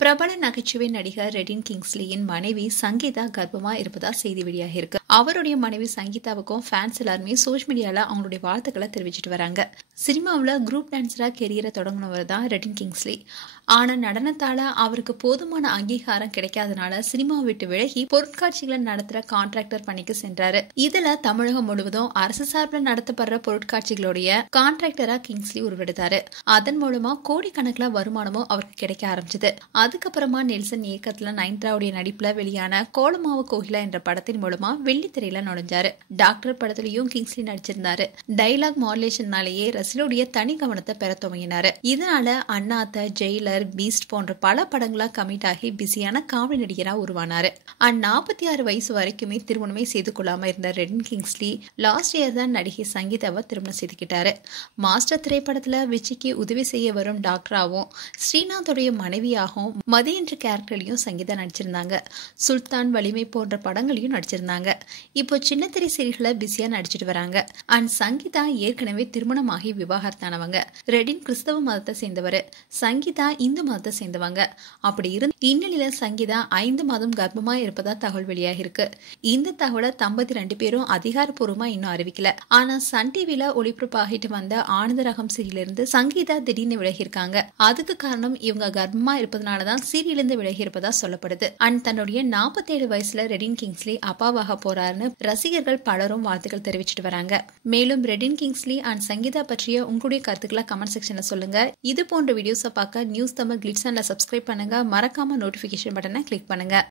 பிரபல நகைச்சுவை நடிகர் ரெடின் கிங்ஸ்லியின் மனைவி சங்கீதா கர்ப்பமா இருப்பதா செய்தி வெளியாக இருக்கு. அவருடைய மனைவி சங்கீதாவுக்கும் ஃபேன்ஸ் எல்லாருமே சோஷியல் மீடியால அவங்களுடைய வாழ்த்துக்களை தெரிவிச்சிட்டு வராங்க. சினிமாவில் குரூப் டான்ஸரா கெரியரை தொடங்கினவர் தான் ரெடின் கிங்ஸ்லி. ஆனா நடனத்தால அவருக்கு போதுமான அங்கீகாரம் கிடைக்காதனால சினிமா விட்டு விலகி பொருட்காட்சிகளை நடத்துற கான்ட்ராக்டர் பணிக்கு சென்றாரு. இதுல தமிழகம் முழுவதும் அரசு சார்பில் நடத்தப்படுற பொருட்காட்சிகளுடைய கான்ட்ராக்டரா கிங்ஸ்லி உருவெடுத்தாரு. அதன் மூலமா கோடிக்கணக்கில் வருமானமும் அவருக்கு கிடைக்க ஆரம்பிச்சது. அதுக்கப்புறமா நெல்சன் இயக்கத்துல நயன்தாராவுடைய நடிப்புல வெளியான கோலமாவு கோகிலா என்ற படத்தின் மூலமா வெள்ளித்திரையில நுழைஞ்சாரு. டாக்டர் படத்திலையும் கிங்ஸ்லி நடிச்சிருந்தாரு. டைலாக் மாடுலேஷனாலேயே ரசிகருடைய தனி கவனத்தை பெற துவங்கினாரு. இதனால அண்ணாத்த, ஜெயிலர், பீஸ்ட் போன்ற பல படங்களா கமிட் ஆகி பிஸியான காமெடி நடிகரா உருவானாரு. 46 வயசு வரைக்குமே திருமணமே செய்து கொள்ளாம இருந்த ரெடின் கிங்ஸ்லி லாஸ்ட் இயர் தான் நடிகை சங்கீதாவை திருமணம் செய்துக்கிட்டாரு. மாஸ்டர் திரைப்படத்துல விஜய்க்கு உதவி செய்ய வரும் டாக்டராவும் ஸ்ரீநாத்துடைய மனைவியாகவும் மதி என்ற கேரக்டர்லயும் சங்கீதா நடிச்சிருந்தாங்க. சுல்தான், வலிமை போன்ற படங்களையும் நடிச்சிருந்தாங்க. இப்போ சின்ன திரை சீரியல்களை பிஸியா நடிச்சிட்டு வராங்க. அண்ட் சங்கீதா ஏற்கனவே திருமணமாகி விவாகரத்தானவங்க. ரெடின் கிறிஸ்தவ மதத்தை சேர்ந்தவர், சங்கீதா இந்து மதத்தை சேர்ந்தவங்க. அப்படி இருந்து இந்நிலையில சங்கீதா 5 மாதம் கர்ப்பமா இருப்பதா தகவல் வெளியாக இருக்கு. இந்த தகவலை தம்பதி 2 பேரும் அதிகாரப்பூர்வமா இன்னும் அறிவிக்கல. ஆனா சன் டிவில ஒளிபரப்பாகிட்டு வந்த ஆனந்த ரகம் சீரியல இருந்து சங்கீதா திடீர்னு விலகி இருக்காங்க. அதுக்கு காரணம் இவங்க கர்ப்பமா இருப்பதனாலதான் சீரியலிருந்து விலகி இருப்பதா சொல்லப்படுது. அண்ட் தன்னுடைய 47 வயசுல ரெடின் கிங்ஸ்லி அப்பாவாக போறாருன்னு ரசிகர்கள் பலரும் வாழ்த்துக்கள் தெரிவிச்சிட்டு வராங்க. மேலும் ரெடின் கிங்ஸ்லி அண்ட் சங்கீதா பற்றிய உங்களுடைய கருத்துக்களை கமெண்ட் செக்ஷன்ல சொல்லுங்க. இது போன்ற வீடியோஸை பார்க்க நியூஸ் தமிழ் கிளிட்ஸ் சேனலை சப்ஸ்கிரைப் பண்ணுங்க. மறக்காம நோட்டிபிகேஷன் பட்டனை கிளிக் பண்ணுங்க.